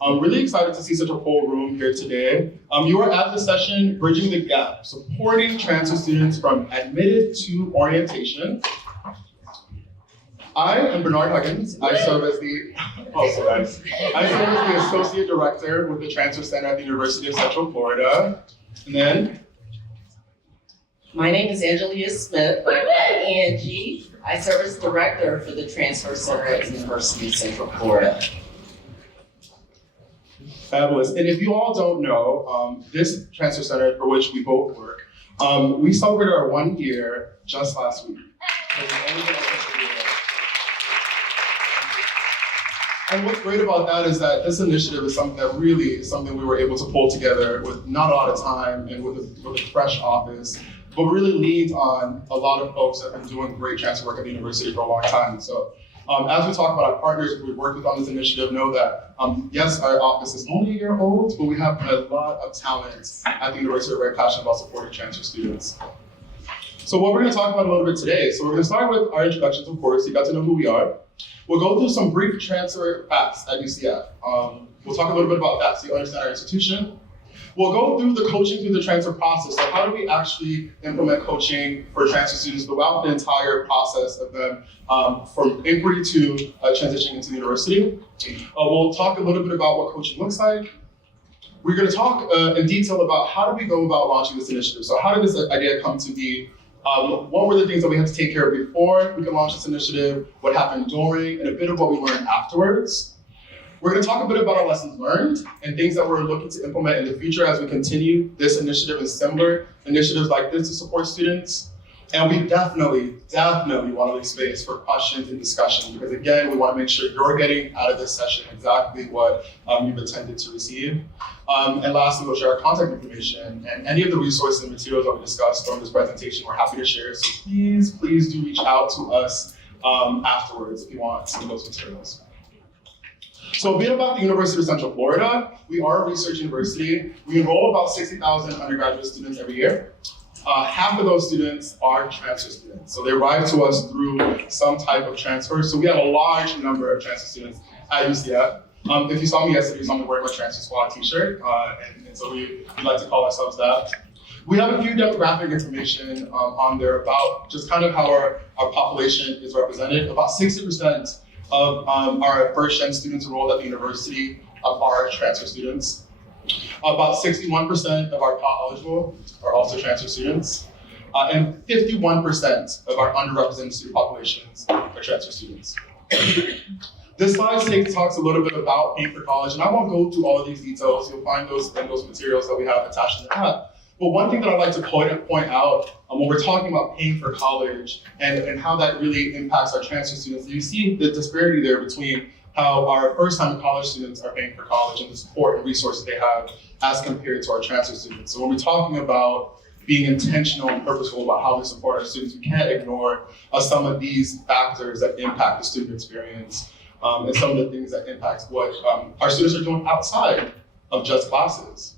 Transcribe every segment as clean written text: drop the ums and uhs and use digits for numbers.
I'm really excited to see such a full room here today. You are at the session Bridging the Gap, supporting transfer students from admitted to orientation. I am Bernard Huggins. I serve as the Associate Director with the Transfer Center at the University of Central Florida. And then, my name is Angelia Smith. I'm Angie. I serve as Director for the Transfer Center at the University of Central Florida. Fabulous. And if you all don't know, this transfer center for which we both work, we celebrated our 1 year just last week. And what's great about that is that this initiative is something that really is something we were able to pull together with not a lot of time and with a fresh office, but really leaned on a lot of folks that have been doing great transfer work at the university for a long time. So as we talk about our partners who we've worked with on this initiative, know that yes, our office is only a year old, but we have a lot of talent at the university who are very passionate about supporting transfer students. So what we're going to talk about a little bit today, so we're going to start with our introductions, of course. You got to know who we are. We'll go through some brief transfer facts at UCF. We'll talk a little bit about that so you understand our institution. We'll go through the coaching through the transfer process. So how do we actually implement coaching for transfer students throughout the entire process of them from inquiry to transitioning into the university? We'll talk a little bit about what coaching looks like. We're going to talk in detail about how do we go about launching this initiative. So how did this idea come to be? What were the things that we had to take care of before we could launch this initiative? What happened during, and a bit of what we learned afterwards. We're going to talk a bit about our lessons learned and things that we're looking to implement in the future as we continue this initiative and similar initiatives like this to support students. And we definitely want to leave space for questions and discussion because again, we want to make sure you're getting out of this session exactly what you've intended to receive. And lastly, we'll share our contact information and any of the resources and materials that we discussed during this presentation, we're happy to share. So please do reach out to us afterwards if you want some of those materials. So a bit about the University of Central Florida. We are a research university. We enroll about 60,000 undergraduate students every year. Half of those students are transfer students. So they arrive to us through some type of transfer. So we have a large number of transfer students at UCF. If you saw me yesterday, you saw me wearing my transfer squad t-shirt. And so we like to call ourselves that. We have a few demographic information on there about just kind of how our population is represented. About 60% of our first-gen students enrolled at the university are transfer students. About 61% of our Pell eligible are also transfer students. And 51% of our underrepresented student populations are transfer students. This slide talks a little bit about paying for college, and I won't go through all of these details. You'll find those in those materials that we have attached to the app. But one thing that I'd like to point out when we're talking about paying for college and how that really impacts our transfer students, you see the disparity there between how our first-time college students are paying for college and the support and resources they have as compared to our transfer students. So when we're talking about being intentional and purposeful about how we support our students, we can't ignore some of these factors that impact the student experience and some of the things that impact what our students are doing outside of just classes.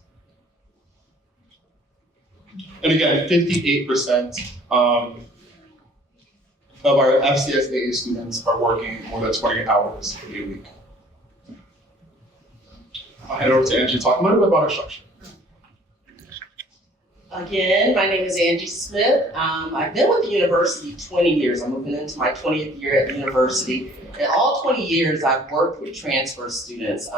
And again, 58% of our FCSAA students are working more than 20 hours a week. I'll hand it over to Angie to talk a little bit about our structure. Again, my name is Angie Smith. I've been with the university 20 years. I'm moving into my 20th year at the university. In all 20 years, I've worked with transfer students.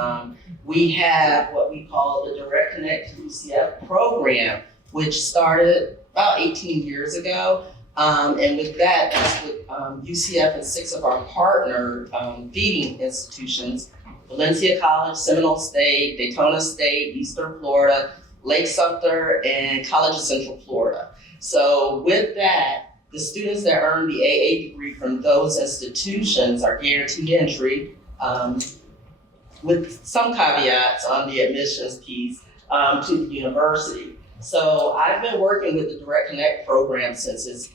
We have what we call the Direct Connect to UCF program, which started about 18 years ago. And with that, that's with UCF and 6 of our partner feeding institutions, Valencia College, Seminole State, Daytona State, Eastern Florida, Lake Sumter, and College of Central Florida. So with that, the students that earn the AA degree from those institutions are guaranteed entry with some caveats on the admissions piece to the university. So I've been working with the Direct Connect program since it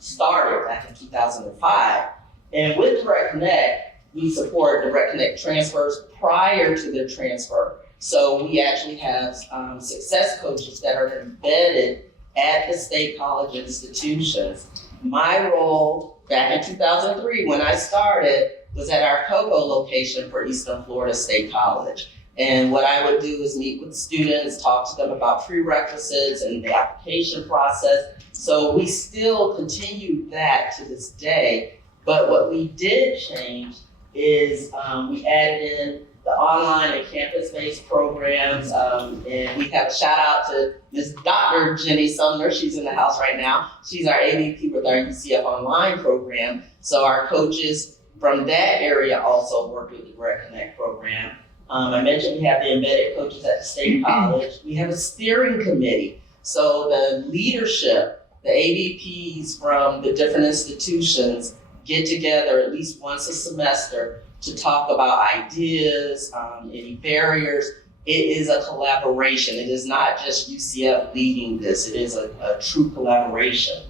started back in 2005. And with Direct Connect, we support Direct Connect transfers prior to their transfer. So we actually have success coaches that are embedded at the state college institutions. My role back in 2003 when I started was at our Cocoa location for Eastern Florida State College. And what I would do is meet with students, talk to them about prerequisites and the application process. So we still continue that to this day. But what we did change is we added in the online and campus-based programs, and we have a shout out to Ms. Dr. Jenny Sumner. She's in the house right now. She's our AVP with our UCF Online program. So our coaches from that area also work with the Direct Connect program. I mentioned we have the embedded coaches at the State College. We have a steering committee. So the leadership, the AVPs from the different institutions get together at least once a semester to talk about ideas, any barriers. It is a collaboration. It is not just UCF leading this. It is a true collaboration.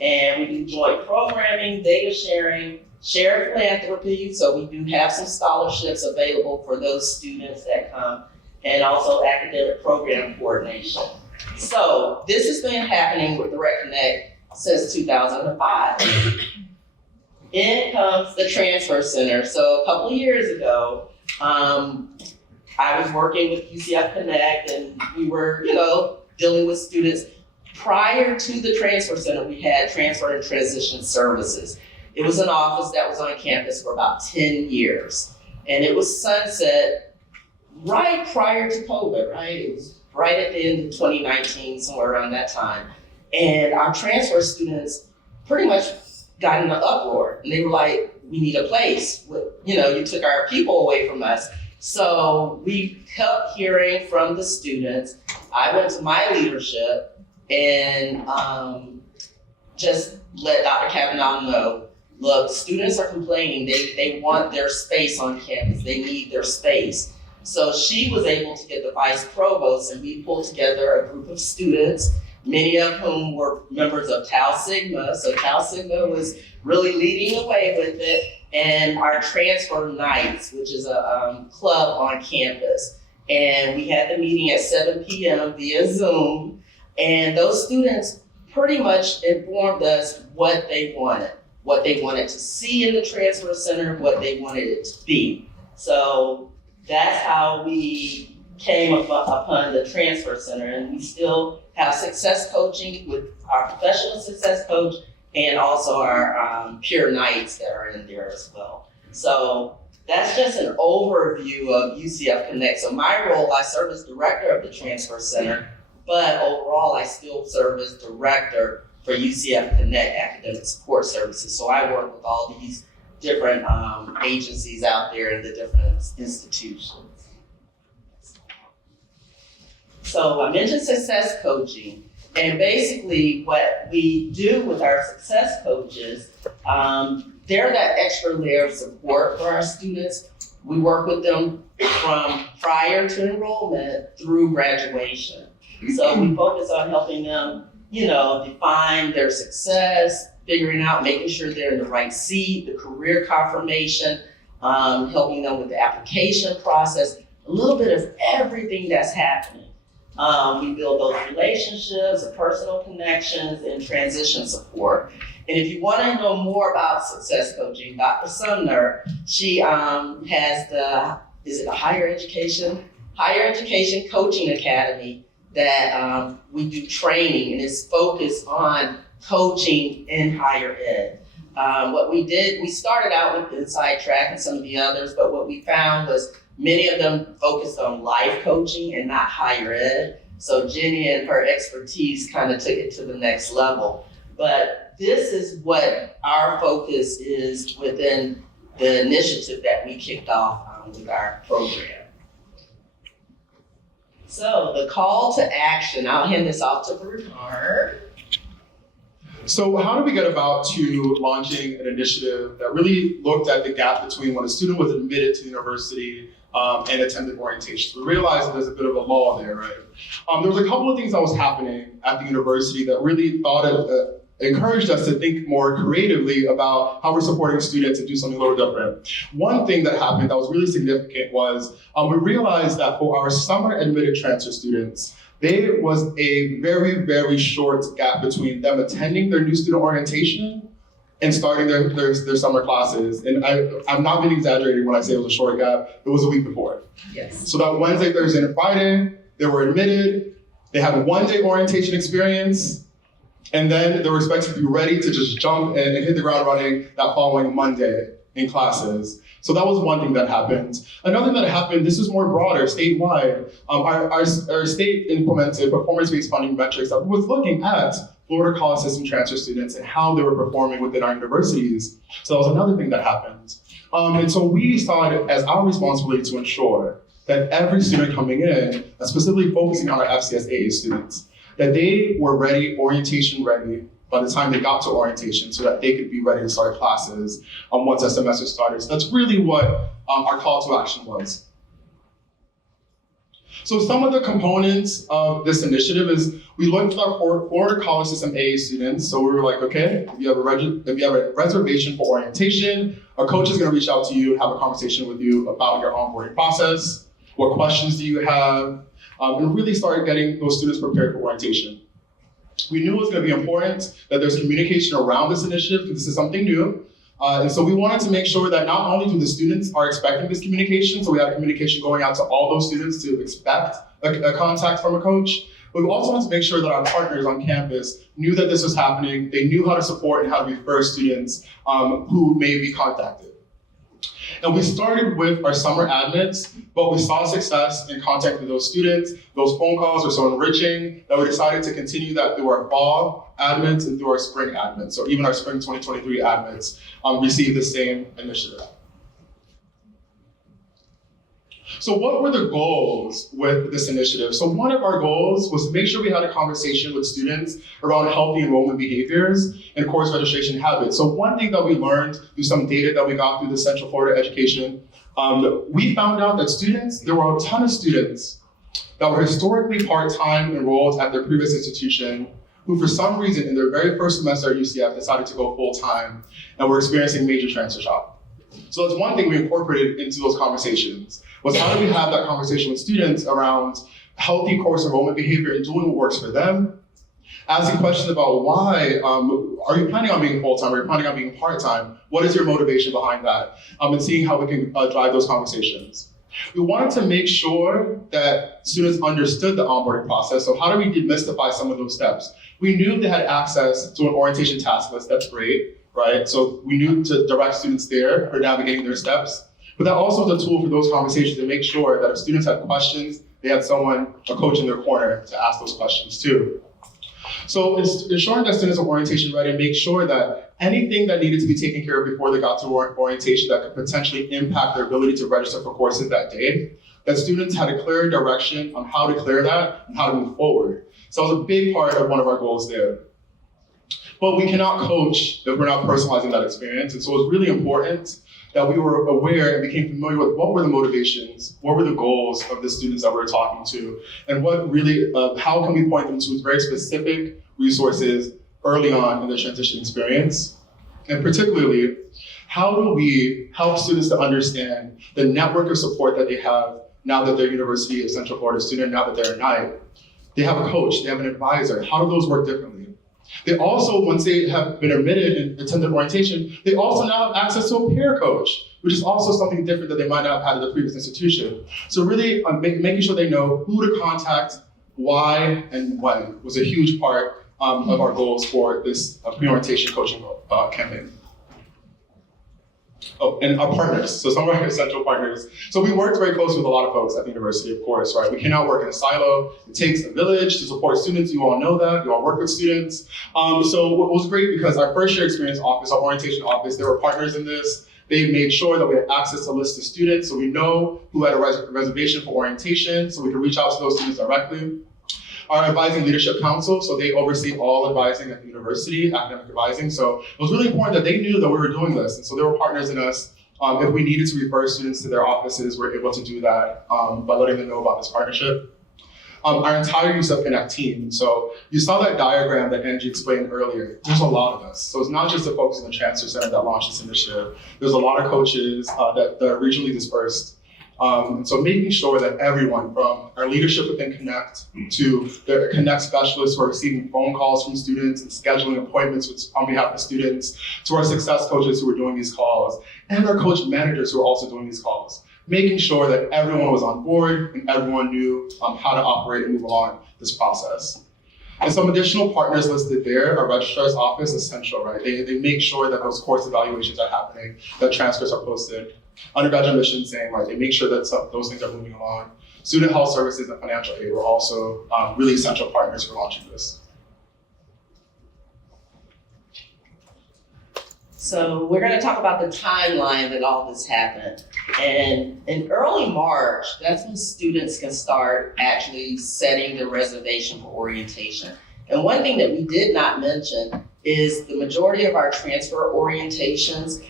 And we do joint programming, data sharing, shared philanthropy. So we do have some scholarships available for those students that come, and also academic program coordination. So this has been happening with Direct Connect since 2005. In comes the Transfer Center. So a couple of years ago, I was working with UCF Connect, and we were, dealing with students. Prior to the Transfer Center, we had Transfer and Transition Services. It was an office that was on campus for about 10 years. And it was sunset right prior to COVID, right? It was right at the end of 2019, somewhere around that time. And our transfer students pretty much got in an uproar, and they were like, we need a place. You took our people away from us. So we kept hearing from the students. I went to my leadership and just let Dr. Kavanaugh know, look, students are complaining. They want their space on campus. They need their space. So she was able to get the vice provost, and we pulled together a group of students, many of whom were members of Tau Sigma. So Tau Sigma was really leading the way with it. And our transfer nights, which is a club on campus. And we had the meeting at 7 p.m. via Zoom. And those students pretty much informed us what they wanted to see in the transfer center, what they wanted it to be. So that's how we came upon the transfer center. And we still have success coaching with our professional success coach, and also our peer nights that are in there as well. So that's just an overview of UCF Connect. So my role, I serve as director of the Transfer Center, but overall I still serve as director for UCF Connect Academic Support Services. So I work with all these different agencies out there in the different institutions. So I mentioned success coaching. And basically what we do with our success coaches, they're that extra layer of support for our students. We work with them from prior to enrollment through graduation. So we focus on helping them, define their success, figuring out, making sure they're in the right seat, the career confirmation, helping them with the application process, a little bit of everything that's happening. We build those relationships, personal connections, and transition support. And if you want to know more about success coaching, Dr. Sumner, she has the Higher Education Coaching Academy that we do training, and it's focused on coaching in higher ed. What we did, we started out with Inside Track and some of the others, but what we found was many of them focused on life coaching and not higher ed. So Jenny and her expertise kind of took it to the next level. But this is what our focus is within the initiative that we kicked off with our program. So the call to action, I'll hand this off to Bernard. So how did we get about to launching an initiative that really looked at the gap between when a student was admitted to the university and attended orientation? We realized that there's a bit of a lull there, right? There was a couple of things that was happening at the university that really encouraged us to think more creatively about how we're supporting students and do something a little different. One thing that happened that was really significant was we realized that for our summer admitted transfer students, there was a very, very short gap between them attending their new student orientation and starting their summer classes. And I'm not being exaggerating when I say it was a short gap. It was a week before. Yes. So that Wednesday, Thursday, and Friday, they were admitted. They had a one-day orientation experience, and then they were expected to be ready to just jump and hit the ground running that following Monday in classes. So that was one thing that happened. Another thing that happened, this was more broader, statewide. Our state implemented performance-based funding metrics that was looking at Florida college system transfer students and how they were performing within our universities. So that was another thing that happened. And so we saw it as our responsibility to ensure that every student coming in, specifically focusing on our FCS AA students, that they were ready, orientation ready, by the time they got to orientation so that they could be ready to start classes once that semester started. So that's really what our call to action was. So some of the components of this initiative is we looked at our Florida college system AA students. So we were like, okay, if you have a reservation for orientation, a coach is gonna reach out to you and have a conversation with you about your onboarding process. What questions do you have? And really start getting those students prepared for orientation. We knew it was going to be important that there's communication around this initiative because this is something new. And so we wanted to make sure that not only do the students are expecting this communication, so we had communication going out to all those students to expect a contact from a coach, but we also wanted to make sure that our partners on campus knew that this was happening, they knew how to support and how to refer students who may be contacted. And we started with our summer admits, but we saw success in contacting those students. Those phone calls were so enriching that we decided to continue that through our fall admits and through our spring admits. So even our spring 2023 admits received the same initiative. So what were the goals with this initiative? So one of our goals was to make sure we had a conversation with students around healthy enrollment behaviors and course registration habits. So one thing that we learned through some data that we got through the Central Florida Education, we found out that there were a ton of students that were historically part-time enrolled at their previous institution who for some reason in their very first semester at UCF decided to go full-time and were experiencing major transfer shock. So that's one thing we incorporated into those conversations, was how do we have that conversation with students around healthy course enrollment behavior and doing what works for them, asking questions about why, are you planning on being full-time, are you planning on being part-time, what is your motivation behind that, and seeing how we can drive those conversations. We wanted to make sure that students understood the onboarding process, so how do we demystify some of those steps? We knew they had access to an orientation task list, that's great, right? So we knew to direct students there for navigating their steps. But that also was a tool for those conversations to make sure that if students had questions, they had someone, a coach in their corner to ask those questions too. So ensuring that students are orientation ready, make sure that anything that needed to be taken care of before they got to orientation that could potentially impact their ability to register for courses that day, that students had a clear direction on how to clear that and how to move forward. So it was a big part of one of our goals there. But we cannot coach if we're not personalizing that experience. And so it was really important that we were aware and became familiar with what were the motivations, what were the goals of the students that we were talking to, and what really, how can we point them to very specific resources early on in the transition experience? And particularly, how do we help students to understand the network of support that they have now that they're University of Central Florida student, now that they're a NITE? They have a coach, they have an advisor. How do those work differently? They also, once they have been admitted and attended orientation, they also now have access to a peer coach, which is also something different that they might not have had at the previous institution. So really making sure they know who to contact, why, and when was a huge part of our goals for this pre-orientation coaching campaign. Oh, and our partners, so some of our essential partners. So we worked very closely with a lot of folks at the university, of course, right? We cannot work in a silo. It takes a village to support students. You all know that, you all work with students. So what was great because our first year experience office, our orientation office, there were partners in this. They made sure that we had access to lists of students, so we know who had a reservation for orientation, so we could reach out to those students directly. Our advising leadership council, so they oversee all advising at the university, academic advising. So it was really important that they knew that we were doing this. And so they were partners in us. If we needed to refer students to their offices, we're able to do that by letting them know about this partnership. Our entire UCF Connect team. So you saw that diagram that Angie explained earlier. There's a lot of us. So it's not just the folks in the Transfer Center that launched this initiative. There's a lot of coaches that are regionally dispersed. And so making sure that everyone from our leadership within Connect to the Connect specialists who are receiving phone calls from students and scheduling appointments on behalf of students, to our success coaches who are doing these calls, and our coach managers who are also doing these calls, making sure that everyone was on board and everyone knew how to operate and move along this process. And some additional partners listed there, our registrar's office, essential, right? They make sure that those course evaluations are happening, that transcripts are posted. Undergraduate admissions, same, right? They make sure that those things are moving along. Student health services and financial aid were also really essential partners for launching this. So we're going to talk about the timeline that all this happened. And in early March, that's when students can start actually setting their reservation for orientation. And one thing that we did not mention is the majority of our transfer orientations,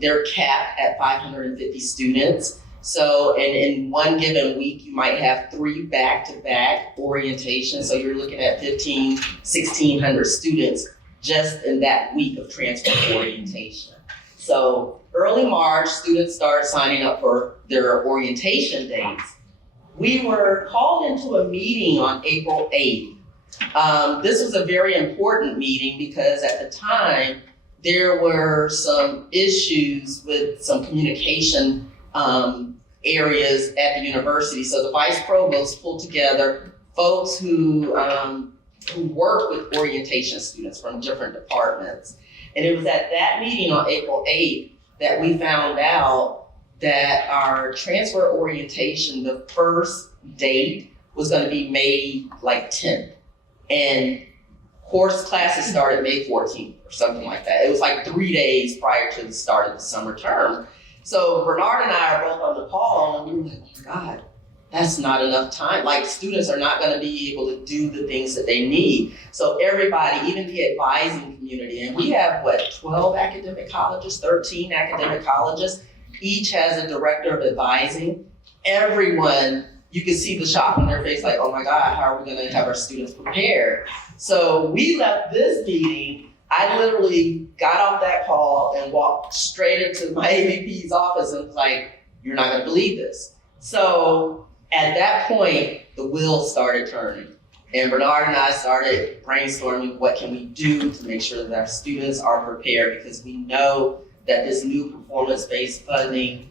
they're capped at 550 students. So, and in one given week, you might have 3 back-to-back orientations. So you're looking at 1,600 students just in that week of transfer orientation. So early March, students start signing up for their orientation dates. We were called into a meeting on April 8th. This was a very important meeting because at the time, there were some issues with some communication areas at the university. So the vice provost pulled together folks who work with orientation students from different departments. And it was at that meeting on April 8th that we found out that our transfer orientation, the first date was going to be May 10th. And course classes started May 14th or something like that. It was 3 days prior to the start of the summer term. So Bernard and I are both on the call and we were like, oh my God, that's not enough time. Students are not going to be able to do the things that they need. So everybody, even the advising community, and we have 12 academic colleges, 13 academic colleges, each has a director of advising. Everyone, you can see the shock on their face, oh my God, how are we going to have our students prepared? So we left this meeting. I literally got off that call and walked straight into my AVP's office and was like, you're not going to believe this. So at that point, the wheels started turning. And Bernard and I started brainstorming what can we do to make sure that our students are prepared, because we know that this new performance-based funding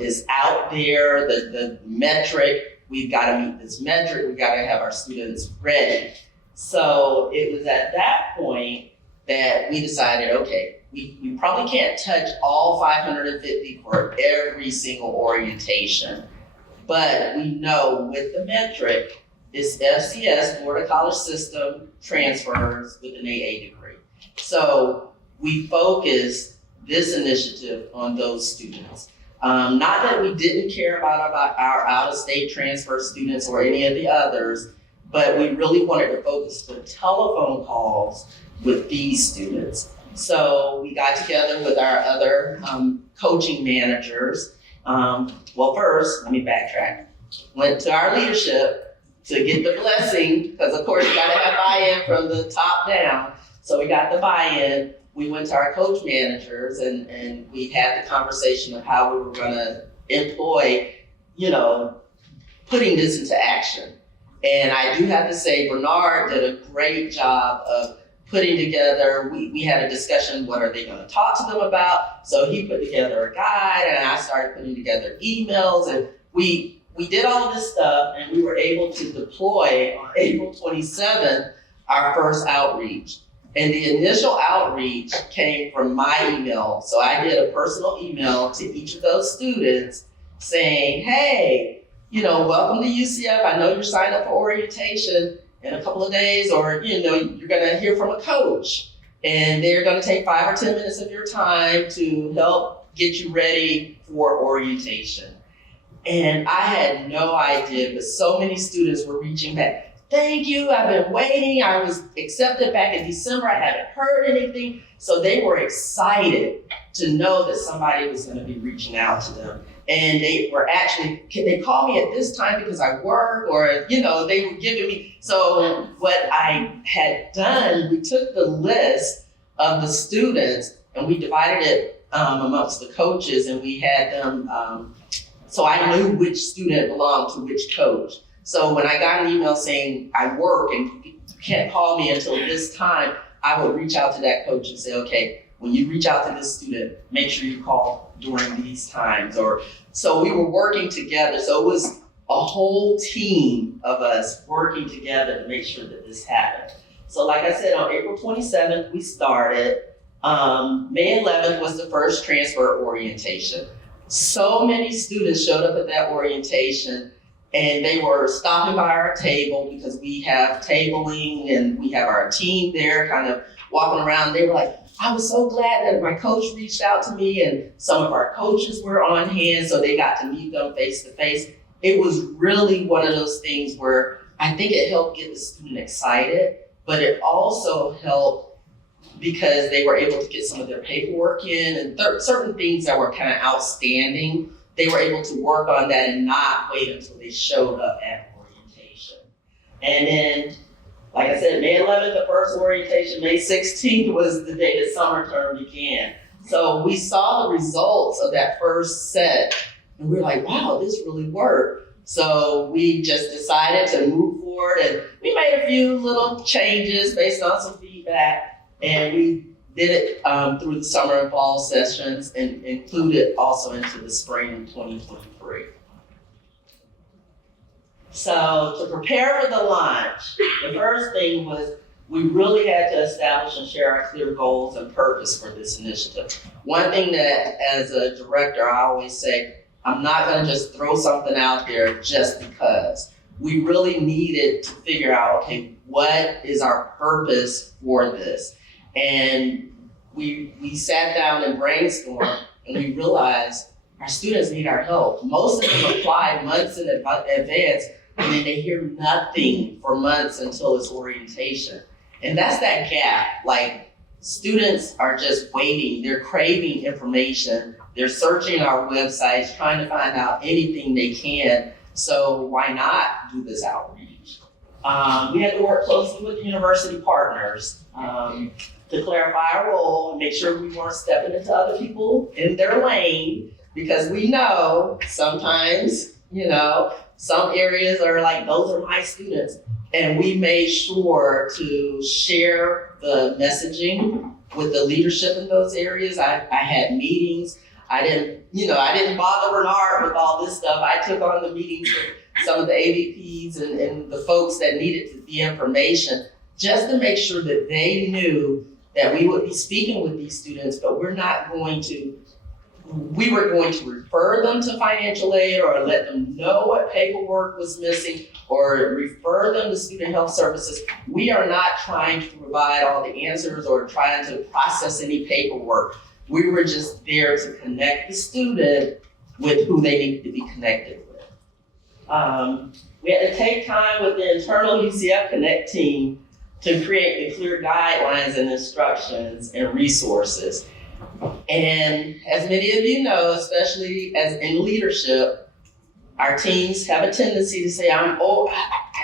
is out there, the metric, we've got to meet this metric, we've got to have our students ready. So it was at that point that we decided, okay, we probably can't touch all 550 for every single orientation, but we know with the metric, it's FCS, Florida College System transfers with an AA degree. So we focused this initiative on those students. Not that we didn't care about our out-of-state transfer students or any of the others, but we really wanted to focus the telephone calls with these students. So we got together with our other coaching managers. Well, first, let me backtrack. Went to our leadership to get the blessing, because of course you gotta have buy-in from the top down. So we got the buy-in. We went to our coach managers and we had the conversation of how we were gonna employ, putting this into action. And I do have to say, Bernard did a great job of putting together, we had a discussion, what are they gonna talk to them about? So he put together a guide and I started putting together emails, and we did all of this stuff and we were able to deploy on April 27th, our first outreach. And the initial outreach came from my email. So I did a personal email to each of those students saying, hey, welcome to UCF. I know you're signed up for orientation in a couple of days, or, you're gonna hear from a coach and they're gonna take 5 or 10 minutes of your time to help get you ready for orientation. And I had no idea, but so many students were reaching back. Thank you, I've been waiting. I was accepted back in December. I haven't heard anything. So they were excited to know that somebody was gonna be reaching out to them. And they were actually, they call me at this time because I work, or, they were giving me. So what I had done, we took the list of the students and we divided it amongst the coaches, and we had them So I knew which student belonged to which coach. So when I got an email saying I work and you can't call me until this time, I would reach out to that coach and say, okay, when you reach out to this student, make sure you call during these times. So we were working together. So it was a whole team of us working together to make sure that this happened. So like I said, on April 27th, we started. May 11th was the first transfer orientation. So many students showed up at that orientation and they were stopping by our table because we have tabling and we have our team there kind of walking around. They were like, I was so glad that my coach reached out to me, and some of our coaches were on hand, so they got to meet them face to face. It was really one of those things where I think it helped get the student excited, but it also helped because they were able to get some of their paperwork in and certain things that were kind of outstanding. They were able to work on that and not wait until they showed up at orientation. And then, like I said, May 11th, the first orientation, May 16th was the day that summer term began. So we saw the results of that first set and we were like, wow, this really worked. So we just decided to move forward and we made a few little changes based on some feedback, and we did it through the summer and fall sessions and included also into the spring 2023. So to prepare for the launch, the first thing was we really had to establish and share our clear goals and purpose for this initiative. One thing that as a director, I always say, I'm not gonna just throw something out there just because. We really needed to figure out, okay, what is our purpose for this? And we sat down and brainstormed and we realized our students need our help. Most of them apply months in advance and then they hear nothing for months until it's orientation. And that's that gap. Like, students are just waiting, they're craving information, they're searching our websites, trying to find out anything they can. So why not do this outreach? We had to work closely with the university partners to clarify our role and make sure we weren't stepping into other people in their lane, because we know sometimes, some areas are like, those are my students. And we made sure to share the messaging with the leadership in those areas. I had meetings. I didn't bother Bernard with all this stuff. I took on the meetings with some of the AVPs and the folks that needed the information, just to make sure that they knew that we would be speaking with these students, but we were going to refer them to financial aid or let them know what paperwork was missing or refer them to student health services. We are not trying to provide all the answers or trying to process any paperwork. We were just there to connect the student with who they needed to be connected with. We had to take time with the internal UCF Connect team to create the clear guidelines and instructions and resources. And as many of you know, especially as in leadership, our teams have a tendency to say, I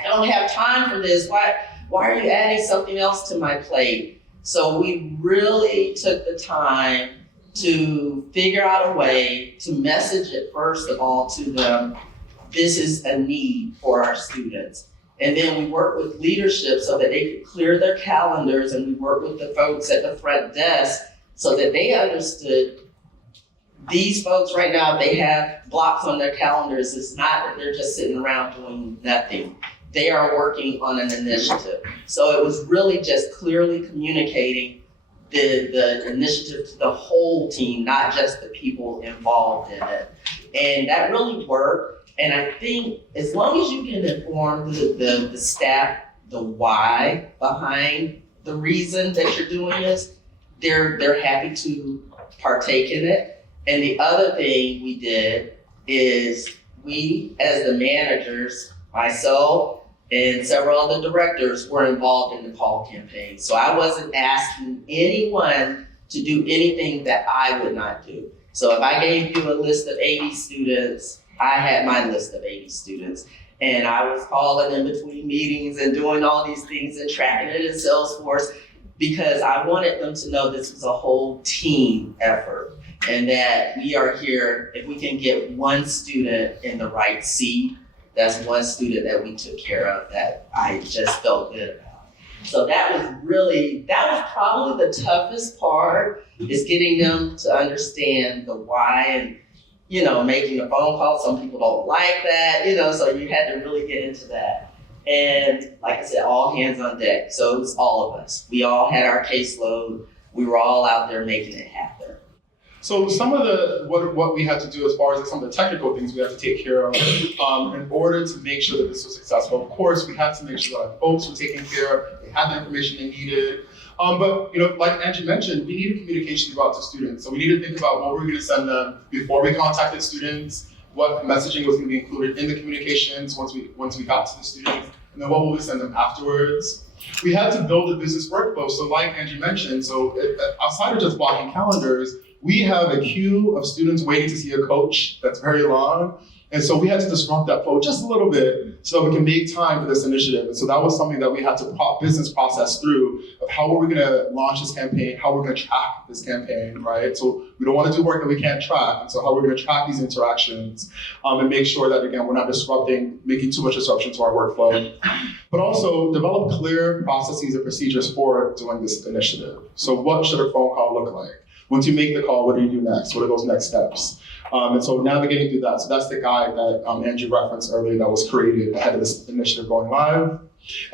don't have time for this. Why are you adding something else to my plate? So we really took the time to figure out a way to message it, first of all, to them, this is a need for our students. And then we worked with leadership so that they could clear their calendars, and we worked with the folks at the front desk so that they understood these folks right now, they have blocks on their calendars. It's not that they're just sitting around doing nothing. They are working on an initiative. So it was really just clearly communicating the initiative to the whole team, not just the people involved in it. And that really worked. And I think as long as you can inform the staff the why behind the reason that you're doing this, they're happy to partake in it. And the other thing we did is we, as the managers, myself and several other directors, were involved in the call campaign. So I wasn't asking anyone to do anything that I would not do. So if I gave you a list of 80 students, I had my list of 80 students. And I was calling in between meetings and doing all these things and tracking it in Salesforce, because I wanted them to know this was a whole team effort. and that we are here, if we can get one student in the right seat, that's one student that we took care of that I just felt good about. So that was probably the toughest part, is getting them to understand the why and, making the phone call. Some people don't like that, so you had to really get into that. And like I said, all hands on deck. So it was all of us. We all had our caseload. We were all out there making it happen. So some of what we had to do as far as some of the technical things we had to take care of in order to make sure that this was successful. Of course, we had to make sure that our folks were taken care of, they had the information they needed. But like Angie mentioned, we needed communication about to students. So we needed to think about what we were going to send them before we contacted students, what messaging was going to be included in the communications once we got to the students, and then what will we send them afterwards. We had to build a business workflow. So like Angie mentioned, outside of just blocking calendars, we have a queue of students waiting to see a coach that's very long. And so we had to disrupt that flow just a little bit so that we can make time for this initiative. And so that was something that we had to business process through of how are we gonna launch this campaign, how we're gonna track this campaign, right? So we don't wanna do work that we can't track. And so how we're gonna track these interactions and make sure that, again, we're not making too much disruption to our workflow. But also develop clear processes and procedures for doing this initiative. So what should a phone call look like? Once you make the call, what do you do next? What are those next steps? And so navigating through that. So that's the guide that Andrew referenced earlier that was created ahead of this initiative going live.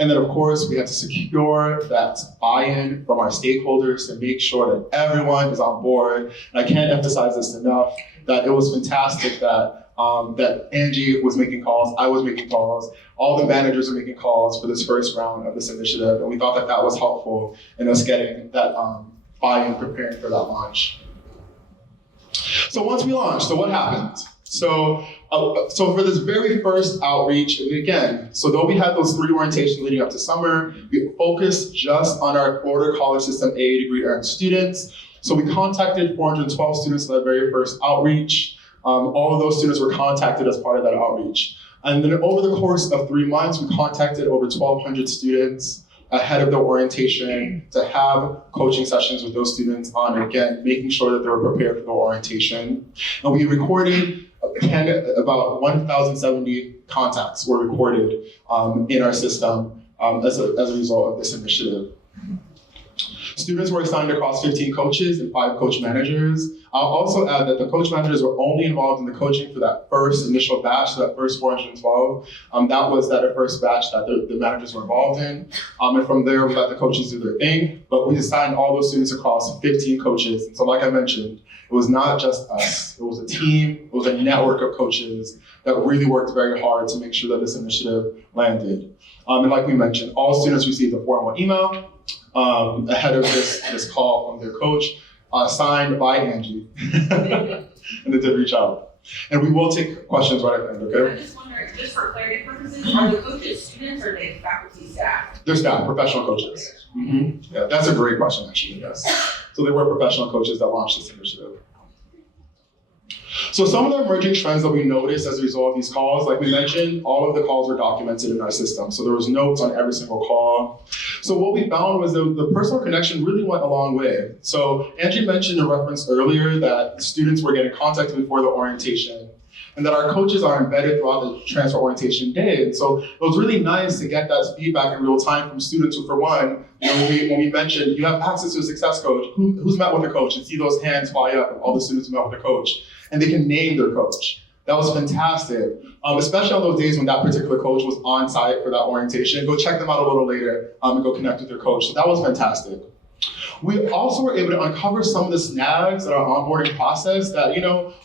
And then of course, we had to secure that buy-in from our stakeholders to make sure that everyone is on board. And I can't emphasize this enough, that it was fantastic that Angie was making calls, I was making calls, all the managers were making calls for this first round of this initiative. And we thought that was helpful in us getting that buy-in, preparing for that launch. So once we launched, so what happened? So for this very first outreach, and again, so though we had those 3 orientations leading up to summer, we focused just on our Florida College System AA degree earned students. So we contacted 412 students in that very first outreach. All of those students were contacted as part of that outreach. And then over the course of 3 months, we contacted over 1,200 students ahead of the orientation to have coaching sessions with those students on, again, making sure that they were prepared for the orientation. And we recorded about 1,070 contacts were recorded in our system as a result of this initiative. Students were assigned across 15 coaches and 5 coach managers. I'll also add that the coach managers were only involved in the coaching for that first initial batch, so that first 412. That was that first batch that the managers were involved in. And from there, we let the coaches do their thing, but we assigned all those students across 15 coaches. And so like I mentioned, it was not just us, it was a team, it was a network of coaches that really worked very hard to make sure that this initiative landed. And like we mentioned, all students received a formal email ahead of this call from their coach, signed by Angie, and they did reach out. And we will take questions right at the end, okay? I'm just wondering, just for clarity purposes, are the coaches students or are they faculty staff? They're staff, professional coaches. Mm-hmm. Yeah, that's a great question, actually, yes. So they were professional coaches that launched this initiative. So some of the emerging trends that we noticed as a result of these calls, like we mentioned, all of the calls were documented in our system. So there was notes on every single call. So what we found was that the personal connection really went a long way. So Angie mentioned in reference earlier that students were getting contacted before the orientation and that our coaches are embedded throughout the transfer orientation day. And so it was really nice to get that feedback in real time from students who, for one, when we mentioned you have access to a success coach, who's met with a coach, and see those hands fly up of all the students who met with a coach. And they can name their coach. That was fantastic, especially on those days when that particular coach was on site for that orientation. Go check them out a little later and go connect with their coach. So that was fantastic. We also were able to uncover some of the snags in our onboarding process that,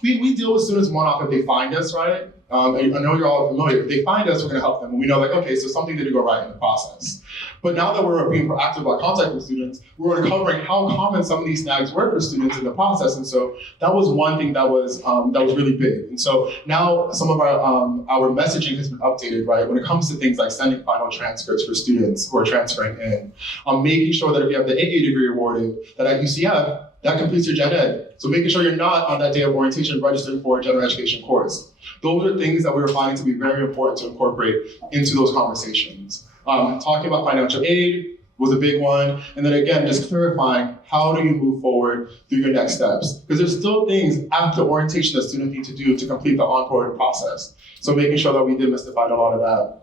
we deal with students one-off if they find us, right? I know you're all familiar. If they find us, we're gonna help them. And we know okay, so something didn't go right in the process. But now that we're being proactive about contacting students, we're uncovering how common some of these snags were for students in the process. And so that was one thing that was really big. And so now some of our messaging has been updated, right? When it comes to things like sending final transcripts for students who are transferring in, making sure that if you have the AA degree awarded, that at UCF, that completes your gen ed. So making sure you're not on that day of orientation registering for a general education course. Those are things that we were finding to be very important to incorporate into those conversations. Talking about financial aid, was a big one. And then again, just clarifying, how do you move forward through your next steps? Because there's still things after orientation that students need to do to complete the onboarding process. So making sure that we demystified a lot of that.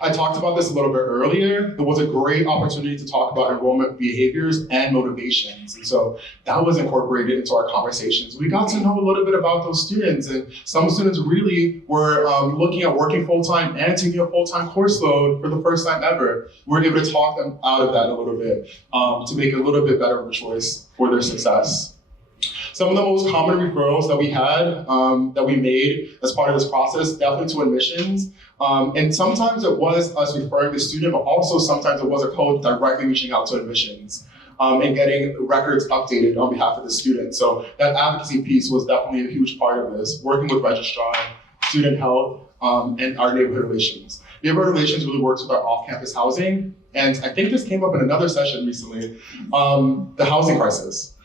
I talked about this a little bit earlier. It was a great opportunity to talk about enrollment behaviors and motivations. And so that was incorporated into our conversations. We got to know a little bit about those students, and some students really were looking at working full-time and taking a full-time course load for the first time ever. We were able to talk them out of that a little bit to make a little bit better of a choice for their success. Some of the most common referrals that we had, that we made as part of this process, definitely to admissions. And sometimes it was us referring the student, but also sometimes it was a coach directly reaching out to admissions and getting records updated on behalf of the student. So that advocacy piece was definitely a huge part of this, working with registrar, student health, and our neighborhood relations. Neighborhood relations really works with our off-campus housing. And I think this came up in another session recently, the housing crisis.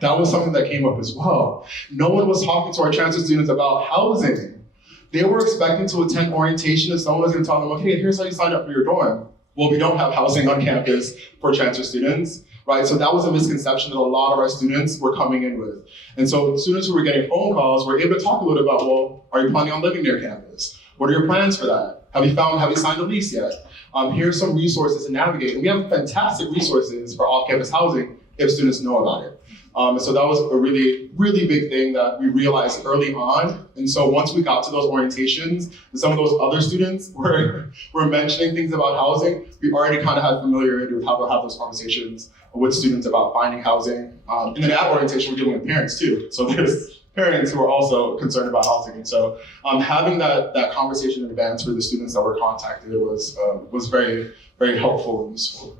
That was something that came up as well. No one was talking to our transfer students about housing. They were expecting to attend orientation and someone was gonna tell them, okay, here's how you sign up for your dorm. Well, we don't have housing on campus for transfer students, right? So that was a misconception that a lot of our students were coming in with. And so students who were getting phone calls were able to talk a little about, well, are you planning on living near campus? What are your plans for that? Have you signed a lease yet? Here's some resources to navigate. And we have fantastic resources for off-campus housing if students know about it. So that was a really, really big thing that we realized early on. And so once we got to those orientations, and some of those other students were mentioning things about housing, we already kind of had familiarity with how to have those conversations with students about finding housing. And then at orientation, we're dealing with parents too. So there's parents who are also concerned about housing. And so having that conversation in advance for the students that were contacted was very, very helpful and useful.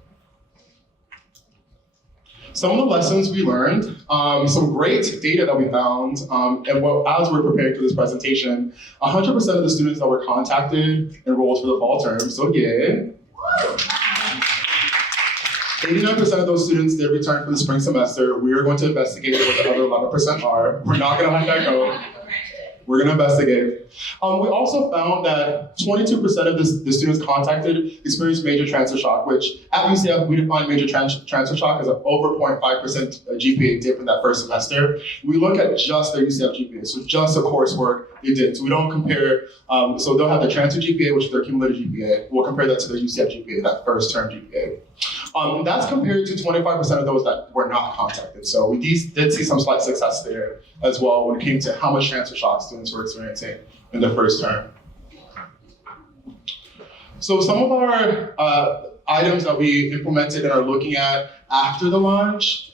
Some of the lessons we learned, some great data that we found, and as we're preparing for this presentation, 100% of the students that were contacted enrolled for the fall term, so yeah. 89% of those students did return for the spring semester. We are going to investigate what the other 11% are. We're not gonna let that go. We're gonna investigate. We also found that 22% of the students contacted experienced major transfer shock, which at UCF, we define major transfer shock as an over 0.5% GPA dip in that first semester. We look at just their UCF GPA, so just the coursework they did. So we don't compare, so they'll have the transfer GPA, which is their cumulative GPA. We'll compare that to their UCF GPA, that first term GPA. And that's compared to 25% of those that were not contacted. So we did see some slight success there as well when it came to how much transfer shock students were experiencing in the first term. So some of our items that we implemented and are looking at after the launch,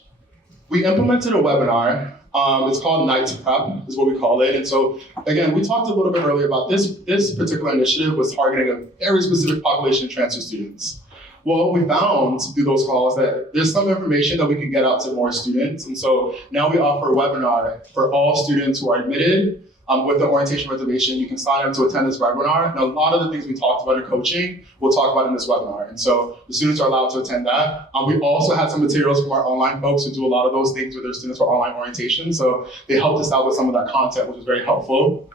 we implemented a webinar. It's called Nights Prep, is what we call it. And so, again, we talked a little bit earlier about this particular initiative was targeting a very specific population of transfer students. Well, we found through those calls that there's some information that we can get out to more students. And so now we offer a webinar for all students who are admitted with the orientation reservation. You can sign up to attend this webinar. And a lot of the things we talked about in coaching, we'll talk about in this webinar. And so the students are allowed to attend that. We also had some materials from our online folks who do a lot of those things with their students for online orientation. So they helped us out with some of that content, which was very helpful.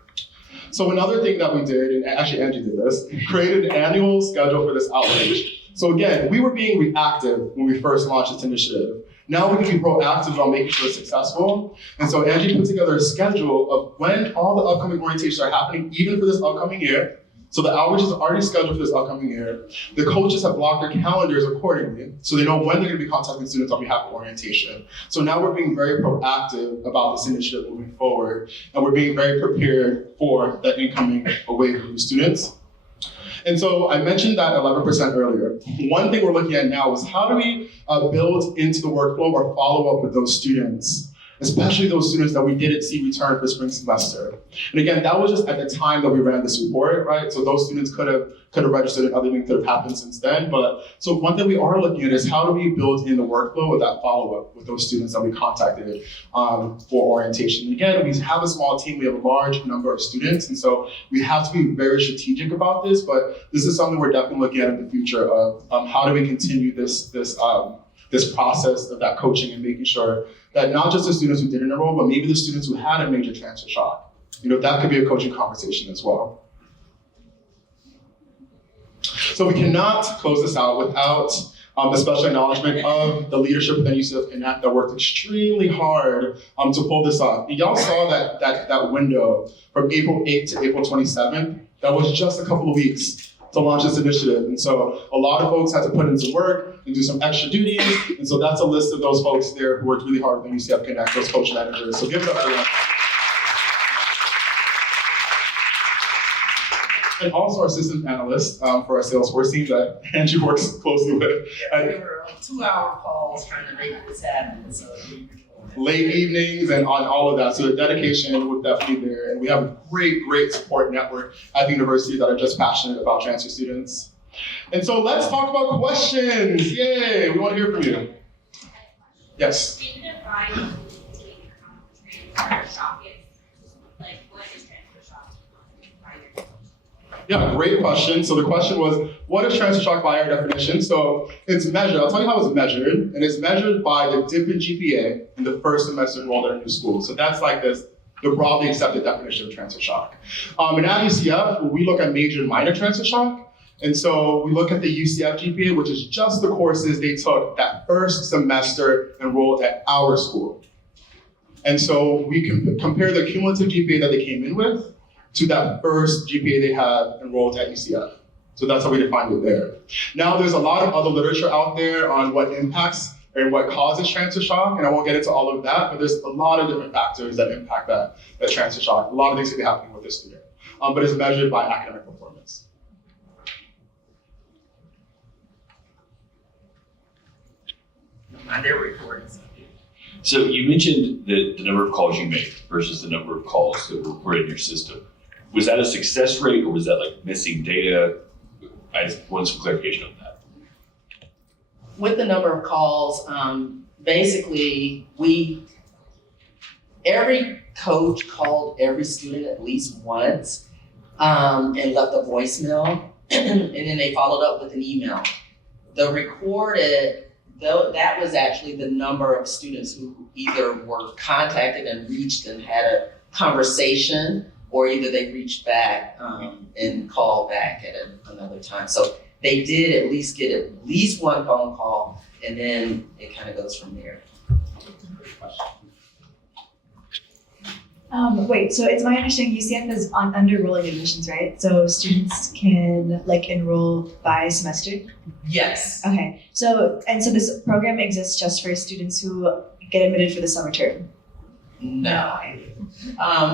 So another thing that we did, and actually Angie did this, created an annual schedule for this outreach. So again, we were being reactive when we first launched this initiative. Now we can be proactive about making sure it's successful. And so Angie put together a schedule of when all the upcoming orientations are happening, even for this upcoming year. So the outreach is already scheduled for this upcoming year. The coaches have blocked their calendars accordingly, so they know when they're gonna be contacting students on behalf of orientation. So now we're being very proactive about this initiative moving forward, and we're being very prepared for that incoming wave of new students. And so I mentioned that 11% earlier. One thing we're looking at now is how do we build into the workflow or follow up with those students, especially those students that we didn't see return for spring semester. And again, that was just at the time that we ran this report, right? So those students could have registered and other things could have happened since then. But so one thing we are looking at is how do we build in the workflow with that follow-up with those students that we contacted for orientation. Again, we have a small team, we have a large number of students, and so we have to be very strategic about this, but this is something we're definitely looking at in the future of how do we continue this process of that coaching and making sure that not just the students who didn't enroll, but maybe the students who had a major transfer shock. That could be a coaching conversation as well. So we cannot close this out without especially acknowledgement of the leadership within UCF Connect that worked extremely hard to pull this off. And y'all saw that window from April 8th to April 27th. That was just a couple of weeks to launch this initiative. And so a lot of folks had to put in some work and do some extra duties. And so that's a list of those folks there who worked really hard with UCF Connect, those coach managers. So give it up for them. And also our systems analyst for our Salesforce team that Angie works closely with. Yeah, we were on 2-hour calls trying to make this happen, so late evenings and on all of that. So the dedication was definitely there. And we have a great support network at the university that are just passionate about transfer students. And so let's talk about questions. Yay, we want to hear from you. Yes. Can you define transfer shock is? Like, what is transfer shock? Yeah, great question. So the question was, what is transfer shock by our definition? So it's measured, I'll tell you how it's measured, and it's measured by the dip in GPA in the first semester enrolled at a new school. So that's like the broadly accepted definition of transfer shock. And at UCF, we look at major and minor transfer shock. And so we look at the UCF GPA, which is just the courses they took that first semester enrolled at our school. And so we can compare the cumulative GPA that they came in with to that first GPA they had enrolled at UCF. So that's how we defined it there. Now there's a lot of other literature out there on what impacts and what causes transfer shock, and I won't get into all of that, but there's a lot of different factors that impact that transfer shock. A lot of things could be happening with the student, but it's measured by academic performance. and they're recording. So you mentioned the number of calls you made versus the number of calls that were reported in your system. Was that a success rate, or was that like missing data? I just want some clarification on that. With the number of calls, basically every coach called every student at least once and left a voicemail, and then they followed up with an email. The recorded, though, that was actually the number of students who either were contacted and reached and had a conversation, or either they reached back and called back at another time. So they did at least get at least one phone call, and then it kind of goes from there. Wait, so it's my understanding UCF is on under rolling admissions, right? So students can like enroll by semester? Yes. Okay, so this program exists just for students who get admitted for the summer term? No.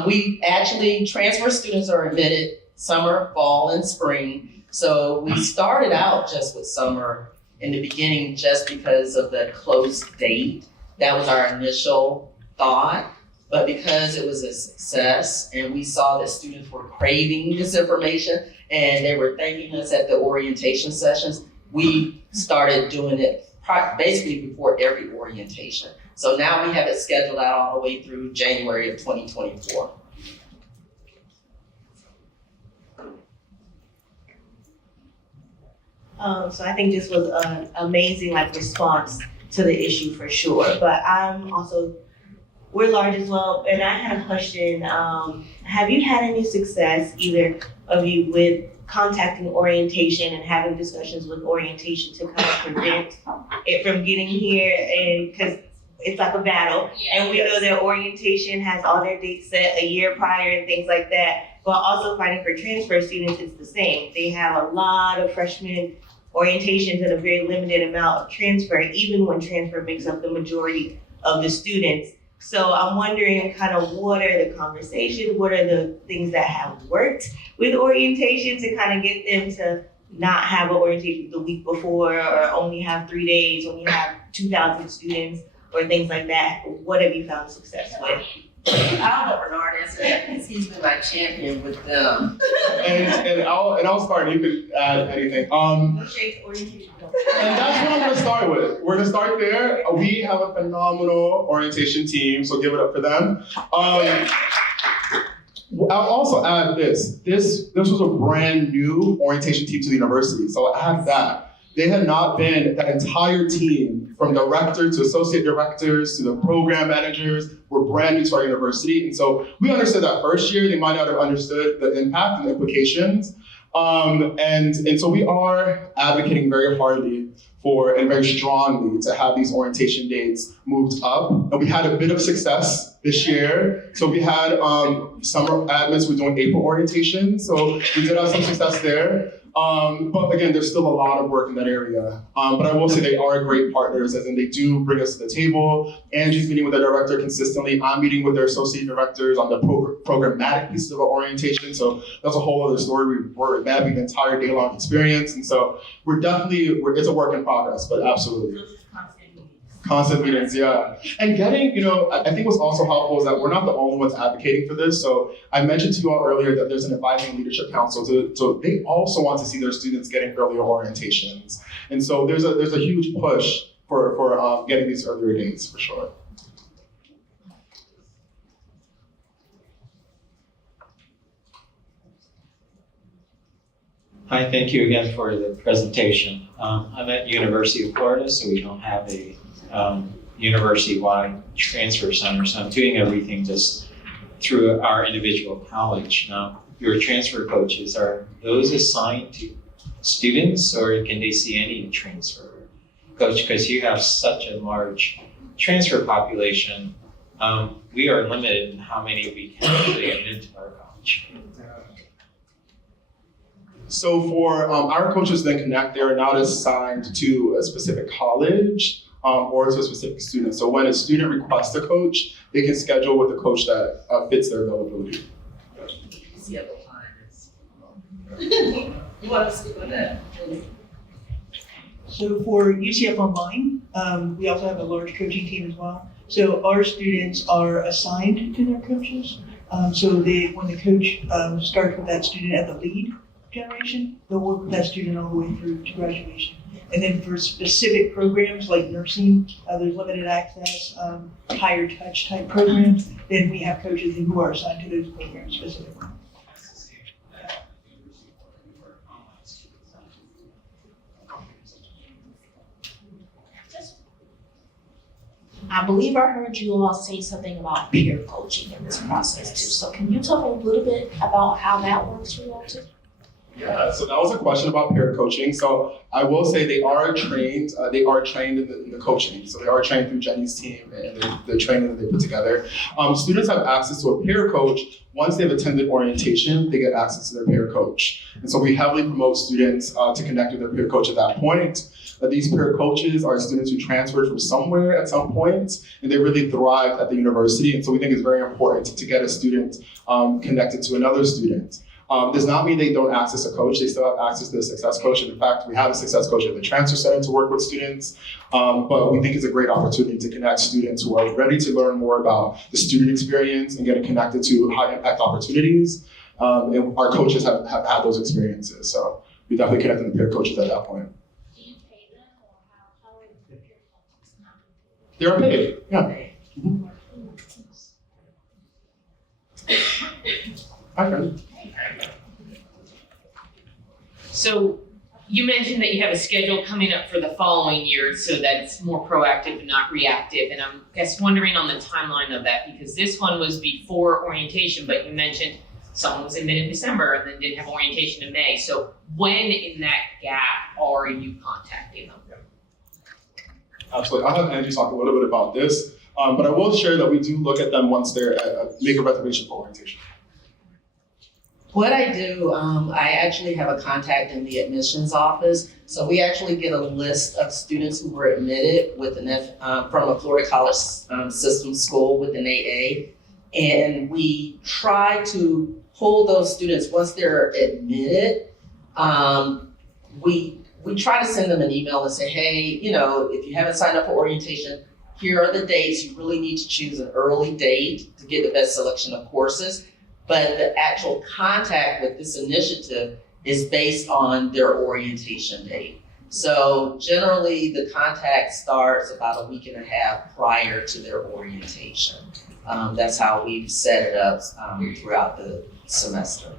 We actually, transfer students are admitted summer, fall, and spring. So we started out just with summer in the beginning just because of the close date. That was our initial thought. But because it was a success and we saw that students were craving this information and they were thanking us at the orientation sessions, we started doing it basically before every orientation. So now we have it scheduled out all the way through January of 2024. So I think this was an amazing response to the issue for sure. But we're large as well, and I had a question. Have you had any success, either of you, with contacting orientation and having discussions with orientation to kind of prevent it from getting here? And because it's like a battle, and we know that orientation has all their dates set a year prior and things like that. But also fighting for transfer students, it's the same. They have a lot of freshman orientations and a very limited amount of transfer, even when transfer makes up the majority of the students. So I'm wondering kind of what are the conversations, what are the things that have worked with orientation to kind of get them to not have an orientation the week before, or only have 3 days when you have 2,000 students or things like that. What have you found success with? I'll let Bernard answer that because he's been my champion with them. And I'll start. You can add anything. And that's what I'm going to start with. We're going to start there. We have a phenomenal orientation team, so give it up for them. I'll also add this. This was a brand new orientation team to the university, so I'll add that. They had not been, that entire team, from director to associate directors to the program managers, were brand new to our university. And so we understood that first year, they might not have understood the impact and the implications. And so we are advocating very hardly and very strongly to have these orientation dates moved up. And we had a bit of success this year. So we had summer admits, we're doing April orientation. So we did have some success there. But again, there's still a lot of work in that area. But I will say they are great partners, as in they do bring us to the table. Angie's meeting with the director consistently. I'm meeting with their associate directors on the programmatic pieces of our orientation. So that's a whole other story. We're mapping the entire day-long experience. And so it's a work in progress, but absolutely. Constant meetings, yeah. And getting, I think what's also helpful is that we're not the only ones advocating for this. So I mentioned to you all earlier that there's an advising leadership council. So they also want to see their students getting earlier orientations. And so there's a huge push for getting these earlier dates, for sure. Hi, thank you again for the presentation. I'm at University of Florida, so we don't have a university-wide transfer center, so I'm doing everything just through our individual college. Now, your transfer coaches, are those assigned to students, or can they see any transfer coach? Because you have such a large transfer population, we are limited in how many we can actually admit to our college. So for our coaches then connect, they're not assigned to a specific college or to a specific student. So when a student requests a coach, they can schedule with a coach that fits their availability. You want to speak on that? So for UCF Online, we also have a large coaching team as well. So our students are assigned to their coaches. So when the coach starts with that student at the lead generation, they'll work with that student all the way through to graduation. And then for specific programs like nursing, there's limited access, higher touch type programs, then we have coaches who are assigned to those programs specifically. I believe I heard you all say something about peer coaching in this process too. So can you talk a little bit about how that works for you all too? Yeah, so that was a question about peer coaching. So I will say they are trained. They are trained in the coaching. So they are trained through Jenny's team and the training that they put together. Students have access to a peer coach. Once they've attended orientation, they get access to their peer coach. And so we heavily promote students to connect with their peer coach at that point. These peer coaches are students who transferred from somewhere at some point, and they really thrived at the university. And so we think it's very important to get a student connected to another student. Does not mean they don't access a coach. They still have access to a success coach. And in fact, we have a success coach at the transfer center to work with students. But we think it's a great opportunity to connect students who are ready to learn more about the student experience and getting connected to high impact opportunities. And our coaches have had those experiences. So we definitely connect with the peer coaches at that point. Do you pay them or how are the peer coaches not? They are paid, yeah. Okay. So you mentioned that you have a schedule coming up for the following year so that it's more proactive and not reactive. And I'm wondering on the timeline of that, because this one was before orientation, but you mentioned someone was admitted in December and then didn't have orientation in May. So when in that gap are you contacting them? Absolutely. I'll have Angie talk a little bit about this, but I will share that we do look at them once they're make a reservation for orientation. What I do, I actually have a contact in the admissions office. So we actually get a list of students who were admitted with from a Florida College System school with an AA. And we try to pull those students once they're admitted. We try to send them an email and say, hey, if you haven't signed up for orientation, here are the dates. You really need to choose an early date to get the best selection of courses. But the actual contact with this initiative is based on their orientation date. So generally the contact starts about a week and a half prior to their orientation. That's how we've set it up throughout the semester.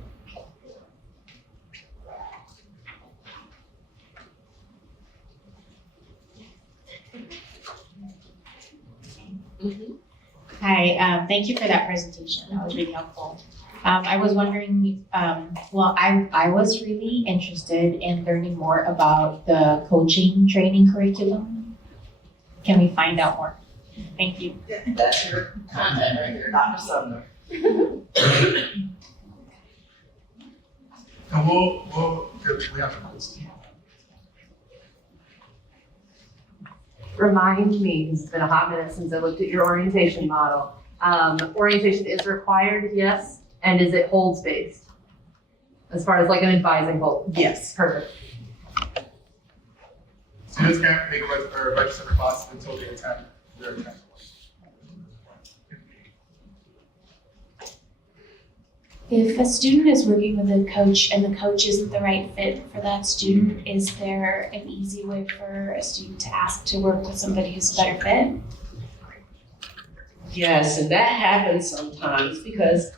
Hi, thank you for that presentation. That was really helpful. I was wondering, I was really interested in learning more about the coaching training curriculum. Can we find out more? Thank you. That's your contact right there, Dr. Sumner. And we have to. Remind me, 'cause it's been a hot minute since I looked at your orientation model. Orientation is required, yes, and is it holds-based? As far as like an advising hold? Yes. Perfect. Students can't make or register for classes until they attend their attendance. If a student is working with a coach and the coach isn't the right fit for that student, is there an easy way for a student to ask to work with somebody who's a better fit? Yes, and that happens sometimes because,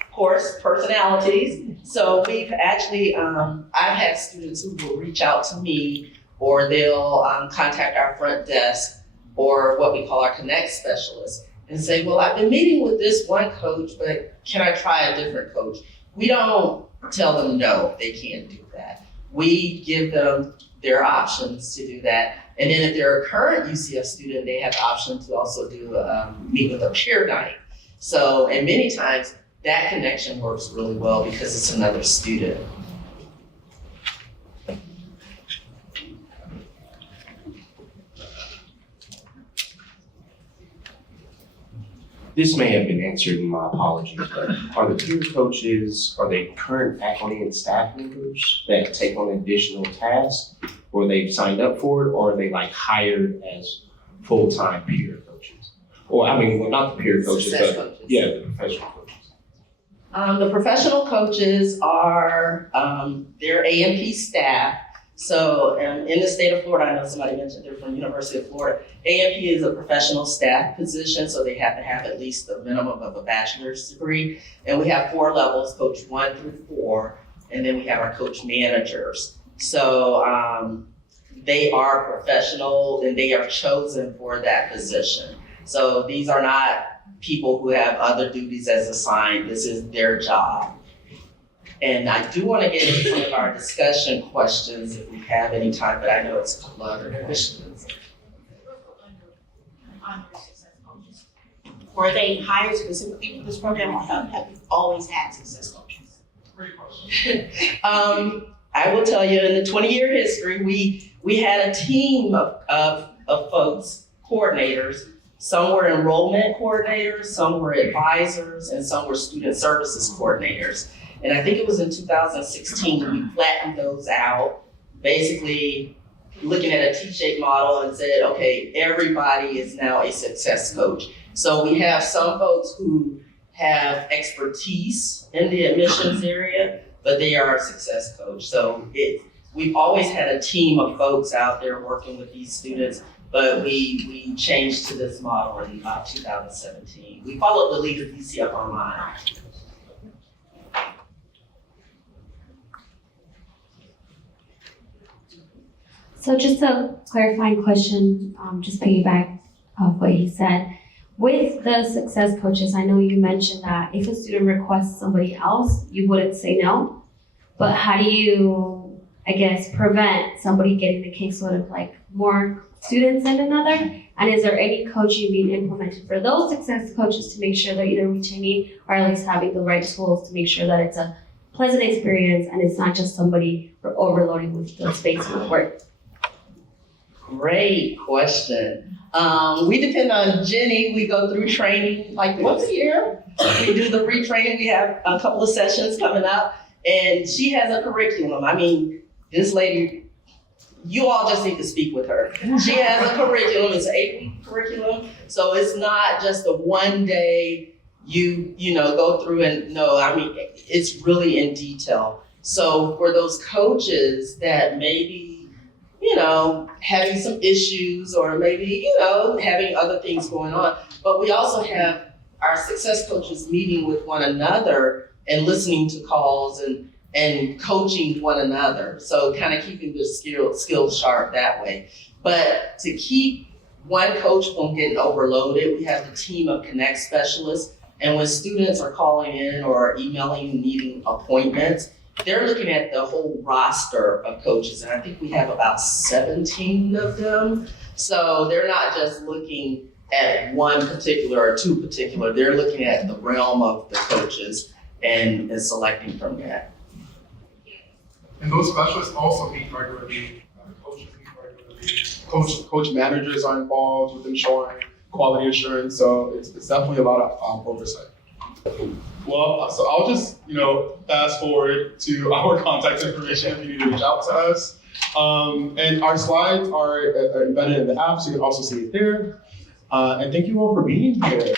of course, personalities. So we've actually, I've had students who will reach out to me, or they'll contact our front desk or what we call our Connect specialist and say, well, I've been meeting with this one coach, but can I try a different coach? We don't tell them no, they can't do that. We give them their options to do that. And then if they're a current UCF student, they have the option to also do meet with a peer night. So, and many times that connection works really well because it's another student. This may have been answered, and my apologies, but are the peer coaches, are they current faculty and staff members that take on additional tasks, or they've signed up for it, or are they like hired as full-time peer coaches? Or, I mean, well, not the peer coaches, Success but coaches. yeah, the professional coaches. The professional coaches are, they're A&P staff. So in the state of Florida, I know somebody mentioned they're from University of Florida. A&P is a professional staff position, so they have to have at least the minimum of a bachelor's degree. And we have 4 levels, coach 1 through 4, and then we have our coach managers. So they are professional and they are chosen for that position. So these are not people who have other duties as assigned. This is their job. And I do want to get into some of our discussion questions if we have any time, but I know it's a couple other questions. Were they hired specifically for this program, or have you always had success coaches? Great question. I will tell you, in the 20-year history, we had a team of folks, coordinators. Some were enrollment coordinators, some were advisors, and some were student services coordinators. And I think it was in 2016, we flattened those out, basically looking at a T-shaped model and said, okay, everybody is now a success coach. So we have some folks who have expertise in the admissions area, but they are a success coach. So we've always had a team of folks out there working with these students, but we changed to this model in about 2017. We followed the lead of UCF Online. So just a clarifying question, just piggyback off what he said. With the success coaches, I know you mentioned that if a student requests somebody else, you wouldn't say no. But how do you, I guess, prevent somebody getting the caseload of like more students than another? And is there any coaching being implemented for those success coaches to make sure they're either retaining or at least having the right tools to make sure that it's a pleasant experience and it's not just somebody overloading with the space with work? Great question. We depend on Jenny. We go through training like once a year. We do the retraining. We have a couple of sessions coming up, and she has a curriculum. I mean, this lady, you all just need to speak with her. She has a curriculum. It's an 8-week curriculum, so it's not just a one day you go through and no. I mean, it's really in detail. So for those coaches that maybe having some issues or maybe, having other things going on. But we also have our success coaches meeting with one another and listening to calls and coaching one another. So kind of keeping the skills sharp that way. But to keep one coach from getting overloaded, we have the team of Connect specialists And when students are calling in or emailing needing appointments, they're looking at the whole roster of coaches, and I think we have about 17 of them. So they're not just looking at one particular or two particular, they're looking at the realm of the coaches and selecting from that. And those specialists also meet regularly, coaches meet regularly, coach managers are involved with ensuring quality assurance, so it's definitely a lot of oversight. Well, so I'll just, fast forward to our contact information if you need to reach out to us. And our slides are embedded in the app, so you can also see it there. And thank you all for being here.